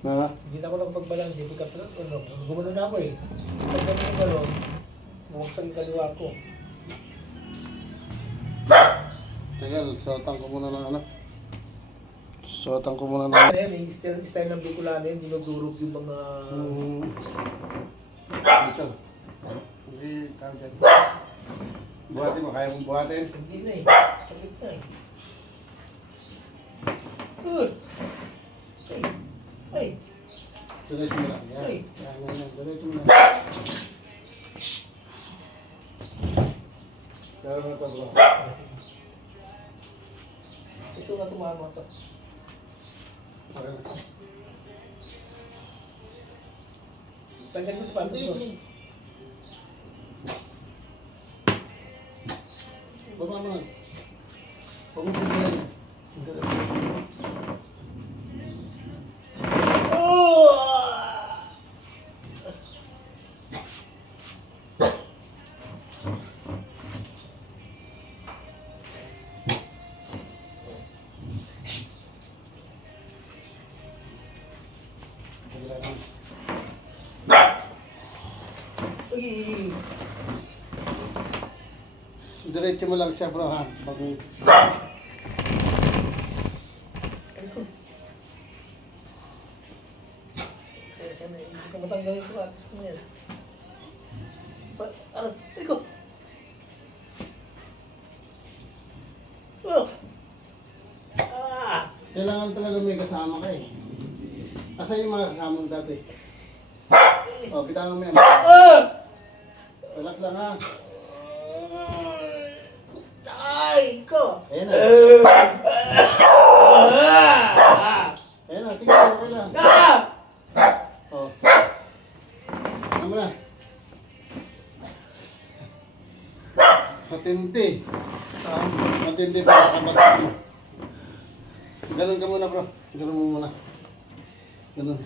Hindi na ako nakapagbalansi. Gumano na ako eh. Pag ganun yung galon, bumagsak yung kaliwa ko. Tagal, suotan ko muna ng ano. Suotan ko muna ng... Yung style ng Bicolanin, dinudurog yung mga... Dito. Hindi, tawag dyan. Buhatin mo, kaya mong buhatin? Hindi na eh. Sakit na eh. Ay! Diretso mo lang. Yan. Ay! Yan. Diretso mo lang. Pero mo ito, bro. Ito na tumama pa. Okay na. Tanggal mo sa panto ito. Baba mo lang. Huwag mo tignan. Diretso mo lang siya, bro, ha? Pag... Hindi ko matanggal yung sapatos ko yan. Ano? Iko! Oh! Kailangan talaga may kasama ka eh. Asa yung mga kasama mo dati? O, bitangan mo yan. Relax lang, ha? Ay! Iko! Ayan na. Ayan na, sige, okay lang. O. Ano mo na? Matindi. Matindi para kabagay. Ganun ka muna, bro. Ganun mo muna. Ganun.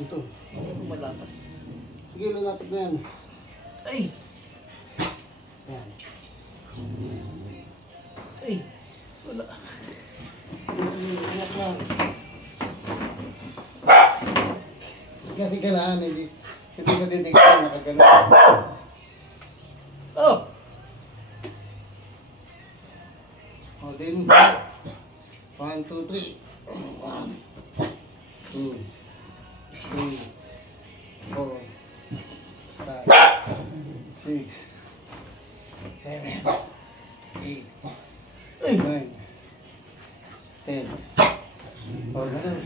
Ito. Malapat. Sige, lalapit na yan. Ay! Yan. Ay! Wala. Anak lang. Kasi kailangan, hindi ka titignan, nakagano. Oh! O, din. 1, 2, 3. 1, 2, 3, 4, 5, 6, 7, 8, 9, 10. O, ganun.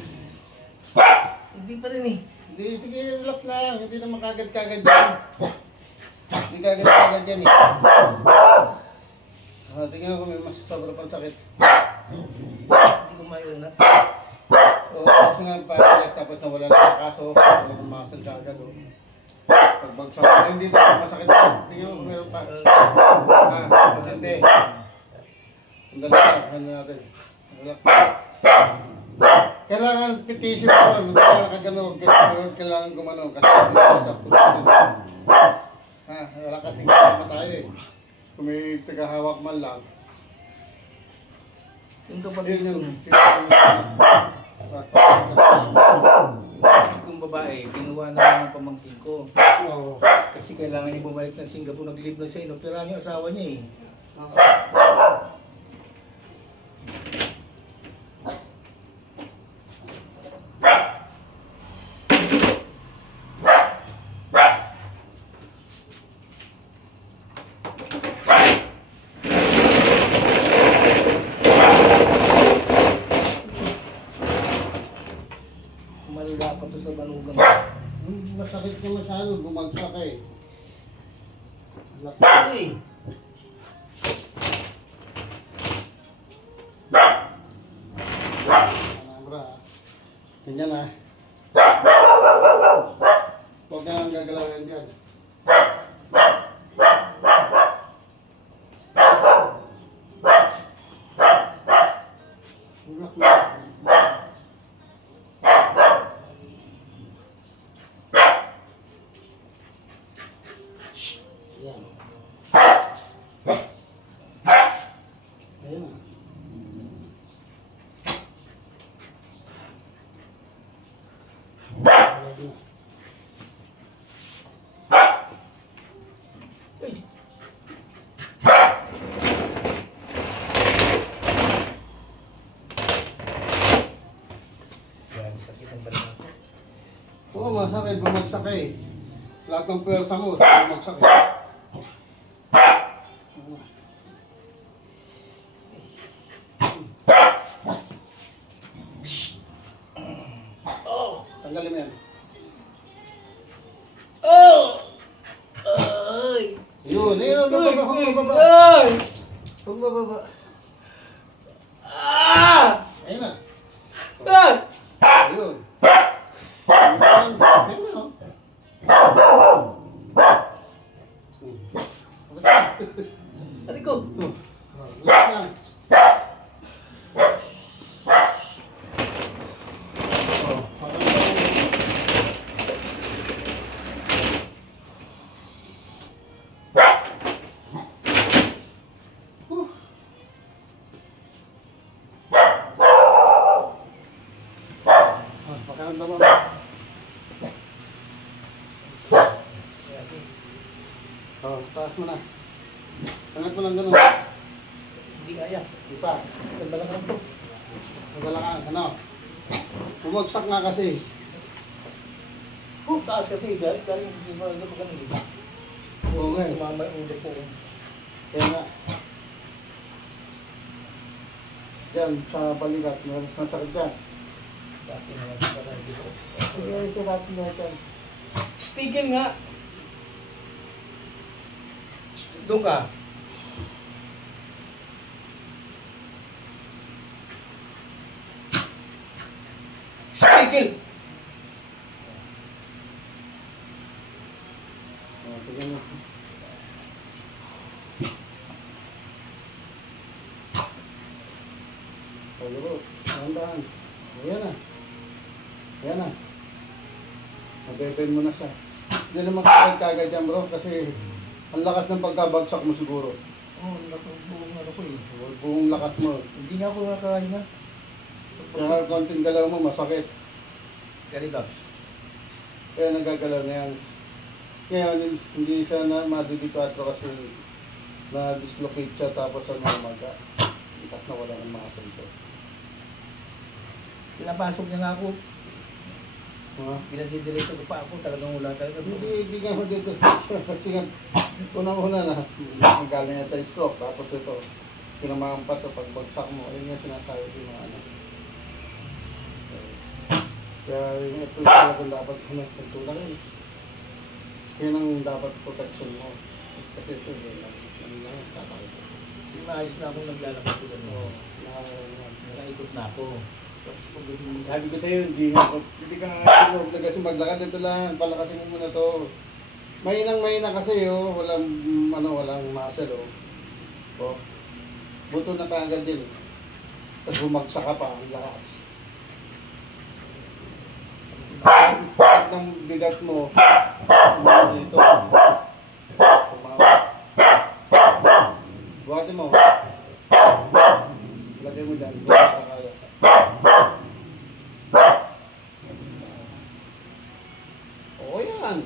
Hindi pa rin eh. Hindi, sige, relax lang. Hindi naman kagad-kagad yan. Hindi kagad-kagad yan eh. Tingnan ko may mas sobra pang sakit. Hindi ko mayunat. Oo, kasi nga pa-relax tapos nawala na kaso. Wala kong makasal kagad. Pagbagsak ko, hindi ito masakit. Tingnan ko meron pa. Hindi. Sandali lang, ano natin. Relax. Kailangan petition ko, hindi ka nakagano, kailangan gumano kasi hindi ka sa position. Wala kasing kasama tayo eh. Kung may tagahawak man lang. Yung kapatid Yun kong babae, kinuha na lang ng pamangkin ko. Oo. Kasi kailangan niya bumalik ng Singapore, nag-live na siya, inoperahan yung asawa niya eh. Malala pa to sa banugan. Masakit ka masyado, bumagsak ka eh. Ay! Ganyan na. Huwag na lang gagalawin dyan. bumagsak eh. Lahat ng pwersa mo, bumagsak eh. Tanggalin mo yan. Oh! Ay! Yun, ayun, bababa. Ay! Bababa. Ah! Ayun na. Ay! Ayun. Ayun na, oh. Ano ko? Lahat na. Pakiramdam mo. Oh, taas mo na. Angat mo lang ganun. Hindi kaya. Di pa. Nagbalang ako to. Magala ka. Ano? Bumagsak nga kasi. Taas kasi. Galing hindi mo ito pa kanina. Oo nga eh. Tumama yung ulo ko. Kaya nga. Diyan, sa balikat. Masakit dyan. Dati na natin pala dito. Sige, ito natin na dyan. Stigil nga. Doon ka. Stigil! Oh, tignan mo. Pagro, dahan-dahan. Ayan na. Ayan na. Nabeben mo na siya. Hindi naman kagad yan bro, kasi ang lakas ng pagkabagsak mo siguro. Oo, buong ano ko eh. Buong lakas mo. Hindi nga ako nakakahinga. Kaya konting galaw mo, masakit. Ganito. Kaya nagagalaw na yan. Ngayon, hindi siya na madidikatro kasi na-dislocate siya tapos ano umaga. Itas na wala ng mga punto. Pinapasok niya nga ako. Ha? Pinadidiretso ko pa ako. Talagang wala talaga. Hindi nga ako dito. Kasi nga, unang-una na, ang galing niya sa stroke. Tapos ito, pinamampat ito pagbagsak mo. Ayun nga sinasabi ko yung mga ano. Kaya ito yung talagang dapat nagtulak yun. Yun ang dapat protection mo. Kasi ito, yun lang tatakot. Hindi maayos na akong naglalakad ko gano'n. Nakaikot na ako. Tapos pagdating Sabi ko sa'yo, hindi ka nga sinuobla kasi maglakad. Ito lang, palakasin mo muna to. Mahinang-mahina kasi walang muscle oh. Buto na kagad din. Tapos bumagsak ka pa, ang lakas. Pag ng bigat mo, dito. Buhati mo. Lagay mo dyan, hindi ka kaya. Oo yan.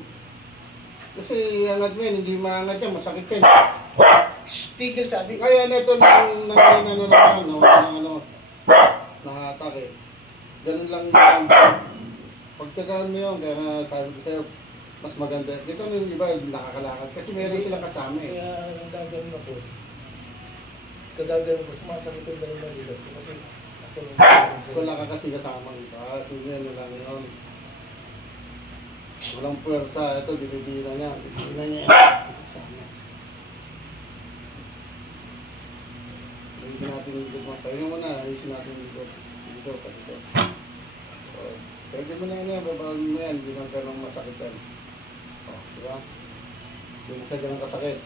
Kasi angat mo yun, hindi maangat yan, masakit yan. Stigil sabi. Kaya neto nakahatak eh. Ganun lang yung pagtagaan mo yun, kaya sabi ko sa'yo, mas maganda. Dito yung iba nakakalakad kasi meron silang kasama eh. Kaya ang gagawin ako, kagagawin ko, sumasakit yung ganun na dito. Kasi ako Wala ka kasi kasama nito. Hindi ano lang yun. Walang puwersa. Ito, binibina niya. Binibina niya. Hindi natin dito magpahinga mo na. Ayusin natin dito. Dito, pa dito. So, pwede mo na yan. Babawin mo yan. Hindi lang ganun masakit yan. O, diba? Hindi mo siya ganun kasakit.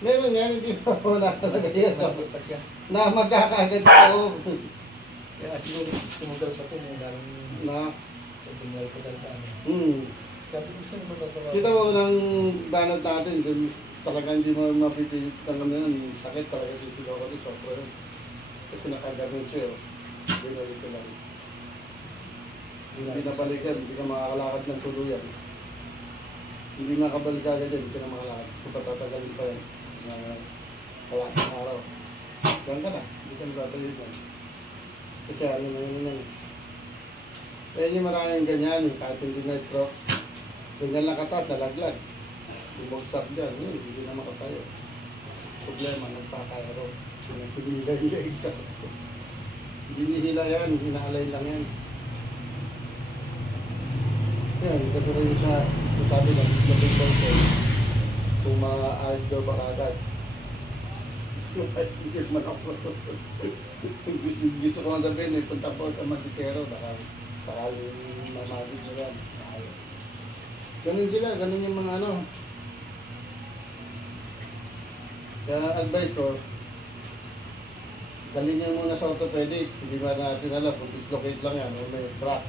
Meron yan. Hindi pa wala talaga yan. pa siya. Na magkakagad ako. Kaya siguro tumugal pa ito yung galing Na, tinggal ko talaga. Sabi ko siya, magkakawa. kita mo ng banat natin, dun talaga hindi mo mapipilit ng ano yun, sakit talaga dito ako dito, sobrang kasi nakaganon siya, binalik ko lang. Hindi na balikan, hindi ka makakalakad ng tuluyan. Hindi nakabalik agad yan, hindi ka na makalakad. Kung patatagalin pa yan, kalaking araw. Diyan ka na, hindi ka nababalik yan. Kasi ano na yun yan. Kaya yung maraming ganyan, yung kahit hindi na stroke, ganyan lang kataas, nalaglag. Bumagsak dyan, yun, hindi na makatayo. Problema, nagpakayaro. Pinahila-hila siya. Hindi nihila yan, hinaalay lang yan. Yan, kasi rin siya, sabi lang, labing ballpen. Kung maayos daw ba agad. Hindi man ako. Dito ko nga sabihin, punta po sa Madikero, baka sakaling mamagin sila. Ganun sila, ganun yung mga ano. Kaya advice ko, dalhin niyo muna sa orthopedic. Hindi ba natin alam kung dislocate lang yan o may crack.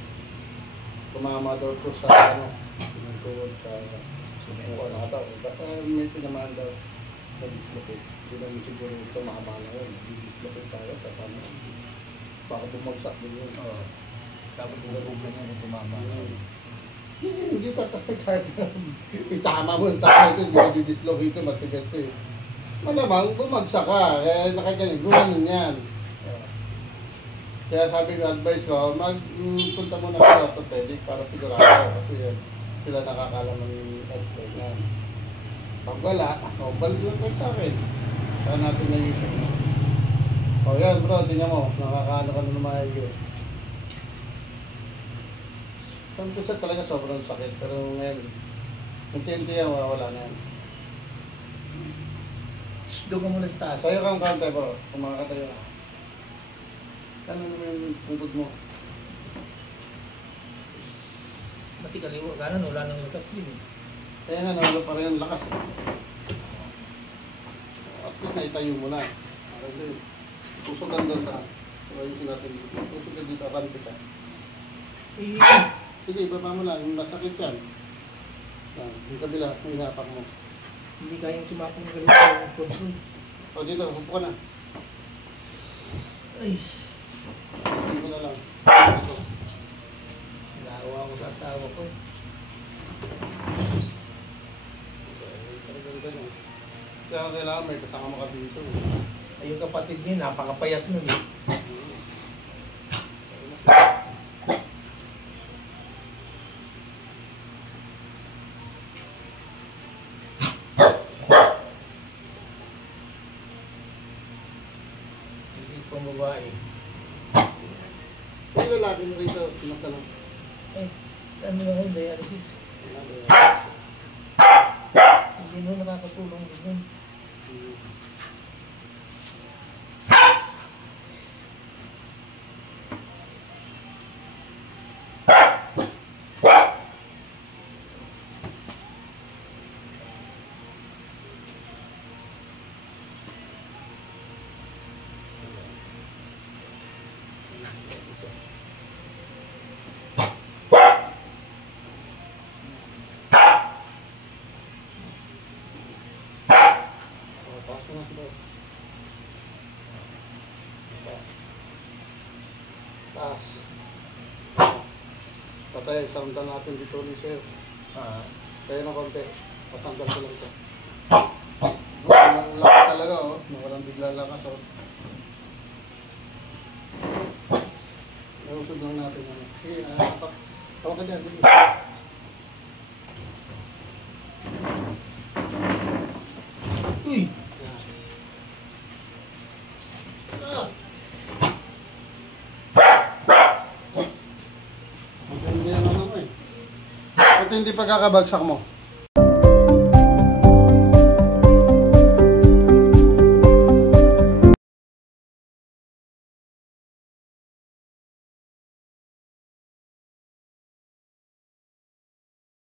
Tumama daw ito sa ano, pinagtuwag sa subukan na daw. Baka may tinamaan daw na dislocate. Hindi naman siguro ito makamana yun. Dislocate tayo, tatama. Baka bumagsak din yun. Oo. Tapos bubuglan niya kung tumama. Hindi tatapay kahit itama mo, itama ito, hindi dislocate ito, matigas ito eh. Malamang, bumagsak ka, kaya nakaganyan, gumanin yan. Kaya sabi ko, advice ko, magpunta muna sa orthopedic para sigurado kasi sila nakakalam ng expert na. Pag wala, balik lang sa akin. Kaya natin na-isip mo. O yan bro, tingnan mo, nakakaano ka na naman yun. Sabi ko siya talaga sobrang sakit, pero ngayon, unti-unti yan, wala na yan. Doon ka muna sa taas. Tayo kang kante bro, kung makakatayo ka. Ano naman yung pungkod mo? Mati kaliwa, kanan, wala nang lakas din. Kaya nga, nawala pa rin ang lakas. At least naitayo mo na. Kasi, pusukan doon ka. Ayusin natin dito. Pusukan dito, kante ka. Sige, baba mo lang. Yung nasakit yan. Yan, yung kabila, yung hapak mo. Hindi kayang tumapong ng kaliwa yung control. O dito, hupo ka na. Ay, Hindi mo na lang. naawa ko sa asawa ko eh. Kaya kailangan may kasama ka dito. Ay, yung kapatid niya, napakapayat nun eh. Hindi pang babae. May lalaki mo rito, pinatanong. Eh, ano na ngayon, dialysis. Hindi mo nakakatulong din yun. Taas. Patay, sandal natin dito ni sir. Kaya na konti. Pasandal ko lang ito. Walang lakas talaga oh. Walang bigla lakas oh. Nausod lang natin ano. Sige, tawag ka dyan. Sige. Uy! Hindi naman ako eh. Ito hindi pagkakabagsak mo.